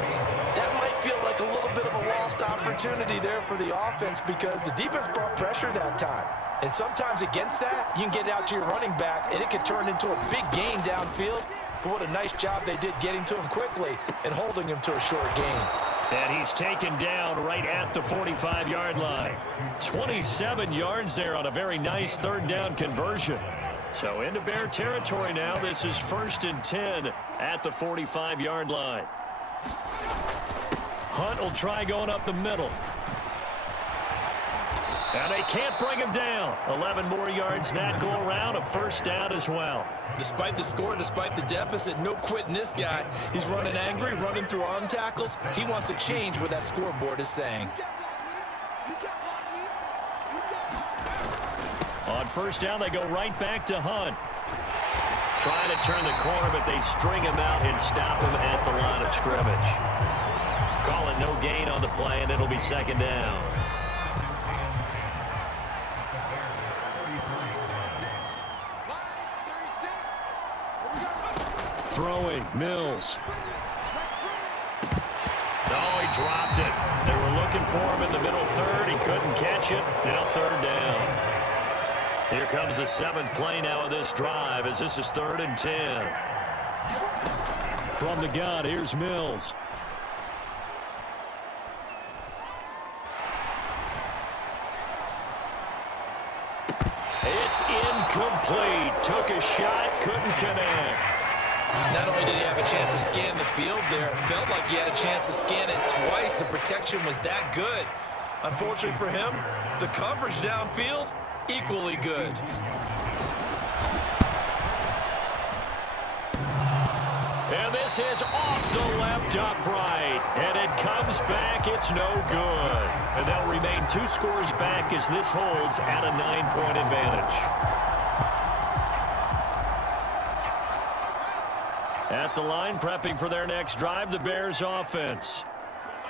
That might feel like a little bit of a lost opportunity there for the offense because the defense brought pressure that time. And sometimes against that, you can get it out to your running back, and it could turn into a big gain downfield. But what a nice job they did getting to him quickly and holding him to a short gain. And he's taken down right at the 45-yard line. 27 yards there on a very nice 3rd down conversion. So into Bear territory now. This is 1st and 10 at the 45-yard line. Hunt will try going up the middle. And they can't bring him down. 11 more yards that go around, a first down as well. Despite the score, despite the deficit, no quitting this guy. He's running angry, running through arm tackles. He wants to change what that scoreboard is saying. On first down, they go right back to Hunt. Trying to turn the corner, but they string him out and stop him at the line of scrimmage. Call it no gain on the play, and it'll be 2nd down. Throwing, Mills. No, he dropped it. They were looking for him in the middle 3rd. He couldn't catch it. Now 3rd down. Here comes the 7th play now of this drive as this is 3rd and 10. From the gun, here's Mills. It's incomplete. Took a shot, couldn't connect. Not only did he have a chance to scan the field there, it felt like he had a chance to scan it twice. The protection was that good. Unfortunately for him, the coverage downfield, equally good. And this is off the left upright. And it comes back. It's no good. And they'll remain 2 scores back as this holds at a 9-point advantage. At the line, prepping for their next drive, the Bears offense.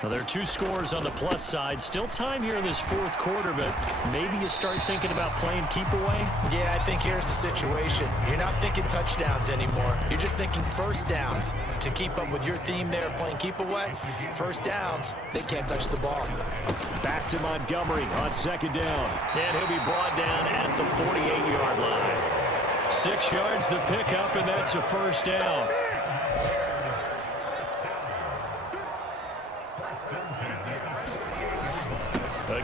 Now, there are 2 scores on the plus side. Still time here in this 4th quarter, but maybe you start thinking about playing keep away? Yeah, I think here's the situation. You're not thinking touchdowns anymore. You're just thinking first downs. To keep up with your theme there, playing keep away, first downs, they can't touch the ball. Back to Montgomery on 2nd down. And he'll be brought down at the 48-yard line. 6 yards the pickup, and that's a first down.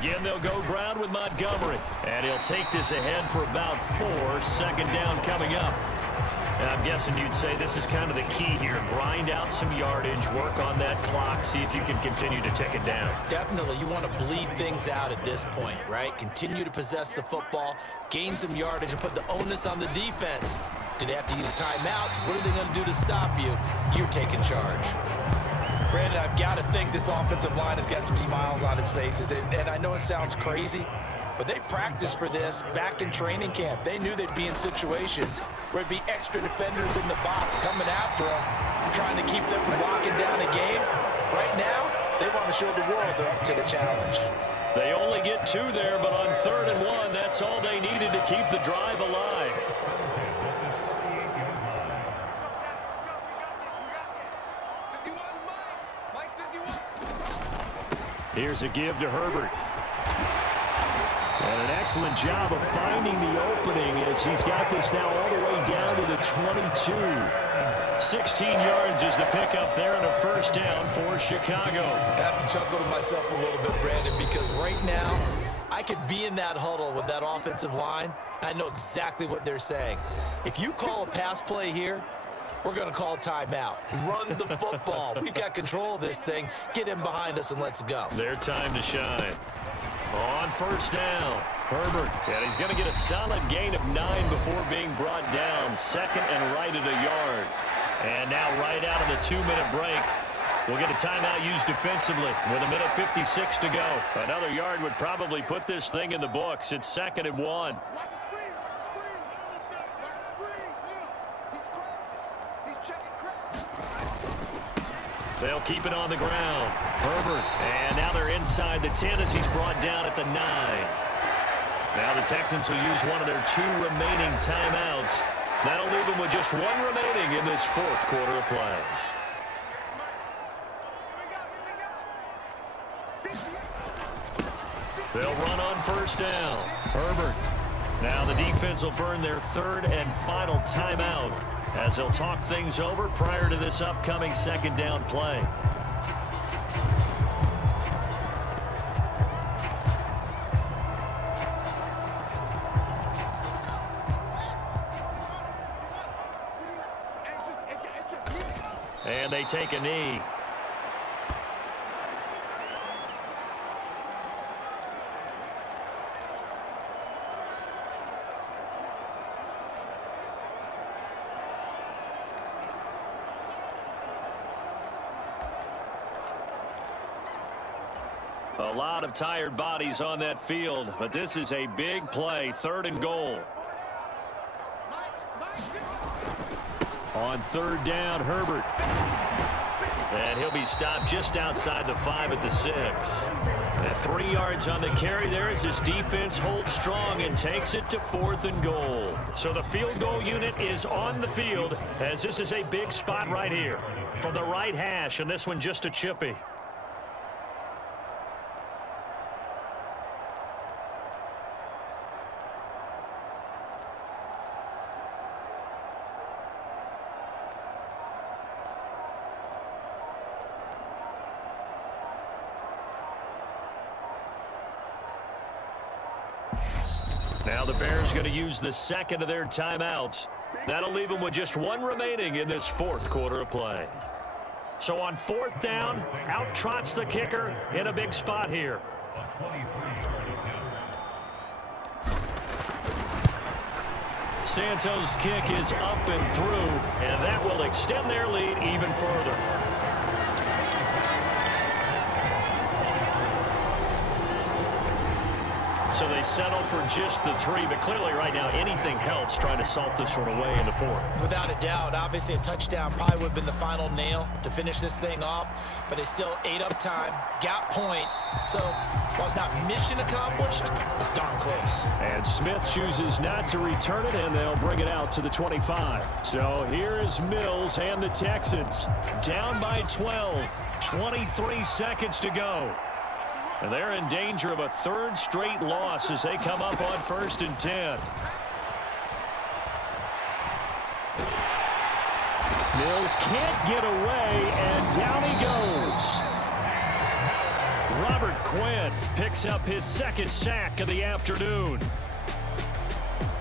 Again, they'll go ground with Montgomery. And he'll take this ahead for about 4. Second down coming up. And I'm guessing you'd say this is kind of the key here. Grind out some yardage, work on that clock, see if you can continue to tick it down. Definitely, you want to bleed things out at this point, right? Continue to possess the football, gain some yardage, and put the onus on the defense. Do they have to use timeouts? What are they going to do to stop you? You're taking charge. Brandon, I've got to think this offensive line has got some smiles on its faces. And I know it sounds crazy, but they practiced for this back in training camp. They knew they'd be in situations where it'd be extra defenders in the box coming after them, trying to keep them from locking down a game. Right now, they want to show the world they're up to the challenge. They only get 2 there, but on 3rd and 1, that's all they needed to keep the drive alive. Here's a give to Herbert. And an excellent job of finding the opening as he's got this now all the way down to the 22. 16 yards is the pickup there and a first down for Chicago. I have to chuckle to myself a little bit, Brandon, because right now I could be in that huddle with that offensive line. I know exactly what they're saying. If you call a pass play here, we're going to call timeout. Run the football. We've got control of this thing. Get him behind us and let's go. Their time to shine. On first down, Herbert. And he's going to get a solid gain of 9 before being brought down. Second and right at a yard. And now right out of the 2-minute break, we'll get a timeout used defensively with 1:56 to go. Another yard would probably put this thing in the books. It's 2nd and 1. They'll keep it on the ground. Herbert. And now they're inside the 10 as he's brought down at the 9. Now the Texans will use one of their 2 remaining timeouts. That'll leave them with just 1 remaining in this 4th quarter of play. They'll run on first down. Herbert. Now the defense will burn their 3rd and final timeout as they'll talk things over prior to this upcoming 2nd down play. And they take a knee. A lot of tired bodies on that field, but this is a big play, 3rd and goal. On 3rd down, Herbert. And he'll be stopped just outside the 5 at the 6. And 3 yards on the carry there as his defense holds strong and takes it to 4th and goal. So the field goal unit is on the field as this is a big spot right here. From the right hash, and this one just a chippy. Now the Bears going to use the 2nd of their timeouts. That'll leave them with just 1 remaining in this 4th quarter of play. So on 4th down, out trots the kicker in a big spot here. Santos' kick is up and through, and that will extend their lead even further. So they settle for just the 3, but clearly right now anything helps trying to salt this one away in the 4th. Without a doubt, obviously a touchdown probably would have been the final nail to finish this thing off, but they still ate up time, got points. So while it's not mission accomplished, it's darn close. And Smith chooses not to return it, and they'll bring it out to the 25. So here is Mills and the Texans down by 12, 23 seconds to go. And they're in danger of a 3rd straight loss as they come up on 1st and 10. Mills can't get away, and down he goes. Robert Quinn picks up his second sack of the afternoon.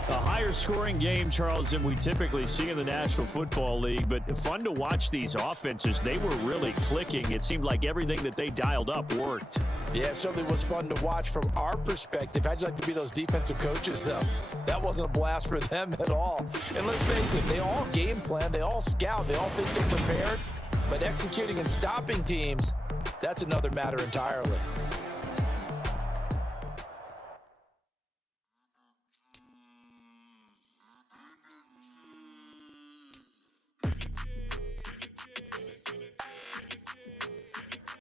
A higher-scoring game, Charles, than we typically see in the National Football League, but fun to watch these offenses. They were really clicking. It seemed like everything that they dialed up worked. Yeah, it certainly was fun to watch from our perspective. How'd you like to be those defensive coaches, though? That wasn't a blast for them at all. And let's face it, they all game plan, they all scout, they all think they're prepared, but executing and stopping teams, that's another matter entirely.